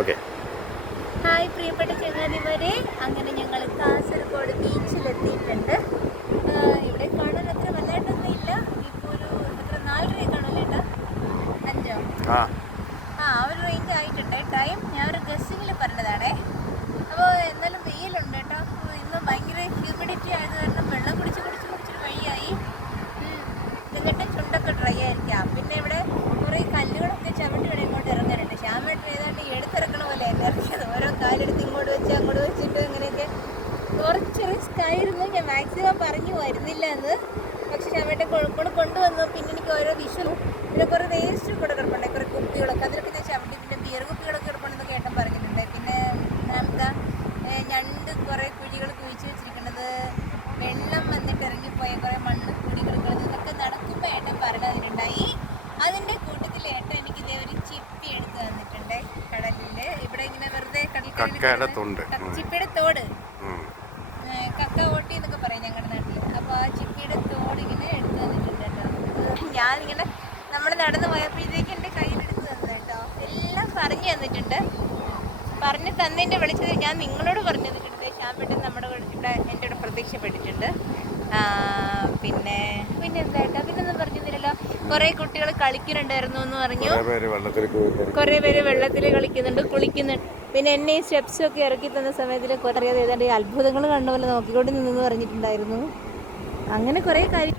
Okay. Hi പ്രിയപ്പെട്ട ചങ്ങാതിമാരെ, അങ്ങനെ ഞങ്ങൾ കാസർഗോഡ് ബീച്ചിലെത്തിയിട്ടുണ്ട്. ഇവിടെ കാണാൻ അത്ര വല്ലായിട്ടൊന്നും ഇല്ല. ഇപ്പോൾ ഒരു എത്ര 4:30 കാണുമല്ലേ ഏട്ടാ? 5 ഒരു റേഞ്ച് ആയിട്ടുണ്ട്. ടൈം ഞാൻ ഒരു ഗസ്സിങ്ങിൽ പറഞ്ഞതാണേ. അപ്പോൾ എന്നാലും വെയിലുണ്ട് കേട്ടോ. ഇന്ന് ഭയങ്കര ഹ്യൂമിഡിറ്റി ആയത് കാരണം വെള്ളം കുടിച്ചിട്ട് വഴിയായി. എന്നിട്ട് ചുണ്ടൊക്കെ ഡ്രൈ ആയിരിക്കാം. പിന്നെ ഇവിടെ കുറേ കല്ലുകളൊക്കെ ചവിട്ടി വേണം ഇങ്ങോട്ട് ഇറങ്ങാനുണ്ട്. ശ്യാമേട്ടൻ ഏതാണ്ട് എടുത്തിറക്കണ പോലെ എന്നെ ഇറക്കിയത്. ഓരോ കാലെടുത്ത് ഇങ്ങോട്ട് വെച്ച് അങ്ങോട്ട് വെച്ചിട്ട് അങ്ങനെയൊക്കെ കുറച്ച് റിസ്ക് ആയിരുന്നു. ഞാൻ മാക്സിമം പറഞ്ഞു വരുന്നില്ല എന്ന്. പക്ഷെ ശ്യാമേട്ടൻ കൊണ്ടുവന്നു. പിന്നെ എനിക്ക് ഓരോ വിഷുവും പിന്നെ കുറേ വേസ്റ്റ് കൂടെ കിടപ്പുണ്ട്, കുറേ കുപ്പികളൊക്കെ. അതിലൊക്കെ ഞാൻ ചവിട്ടി. പിന്നെ ബിയർ കുപ്പികളൊക്കെ കിടപ്പുണ്ടെന്നൊക്കെ ഏട്ടൻ പറഞ്ഞിട്ടുണ്ട്. പിന്നെ എന്താ ഞണ്ട് കുറേ കുഴികൾ കുഴിച്ച് വെച്ചിരിക്കുന്നത്, വെള്ളം വന്നിട്ട് ഇറങ്ങിപ്പോയ കുറേ മണ്ണ് കുഴികൾ ഇതൊക്കെ നടക്കുമ്പോൾ ഏട്ടൻ പറഞ്ഞതിനുണ്ടായി. അതിൻ്റെ കൂട്ടത്തിൽ ഏട്ടൻ എനിക്ക് ഇതേ ഒരു ചിപ്പി എടുത്ത് തന്നിട്ടുണ്ട്. കടലിൽ ഇവിടെ ഇങ്ങനെ വെറുതെ ചിപ്പിയുടെ തോട്, കക്ക ഓട്ടി എന്നൊക്കെ പറയും ഞങ്ങളുടെ നാട്ടിൽ. അപ്പോൾ ആ ചിപ്പിയുടെ തോട് ഇങ്ങനെ എടുത്ത് തന്നിട്ടുണ്ട് കേട്ടോ. ഞാനിങ്ങനെ നമ്മൾ നടന്നു പോയപ്പോഴത്തേക്ക് എൻ്റെ കയ്യിലെടുത്ത് തന്നത് കേട്ടോ. എല്ലാം പറഞ്ഞു തന്നിട്ടുണ്ട്. പറഞ്ഞു തന്നതിൻ്റെ വെളിച്ചത്തിൽ ഞാൻ നിങ്ങളോട് പറഞ്ഞു തന്നിട്ടുണ്ട്. ശ്യാമേട്ടൻ നമ്മുടെ ഇവിടെ എൻ്റെ കൂടെ പ്രത്യക്ഷപ്പെട്ടിട്ടുണ്ട്. പിന്നെ എന്താ പിന്നൊന്നും പറഞ്ഞിരുന്നില്ലല്ലോ. കുറേ കുട്ടികൾ കളിക്കുന്നുണ്ടായിരുന്നു എന്ന് പറഞ്ഞു. കുറേ പേര് വെള്ളത്തിൽ കളിക്കുന്നുണ്ട്, കുളിക്കുന്നുണ്ട്. പിന്നെ എന്നെ ഈ സ്റ്റെപ്സൊക്കെ ഇറക്കി തന്ന സമയത്തിൽ കുറേ ഏതാണ്ട് ഈ അത്ഭുതങ്ങൾ കണ്ട പോലെ നോക്കിക്കൊണ്ട് നിന്നെന്ന് പറഞ്ഞിട്ടുണ്ടായിരുന്നു. അങ്ങനെ കുറേ കാര്യം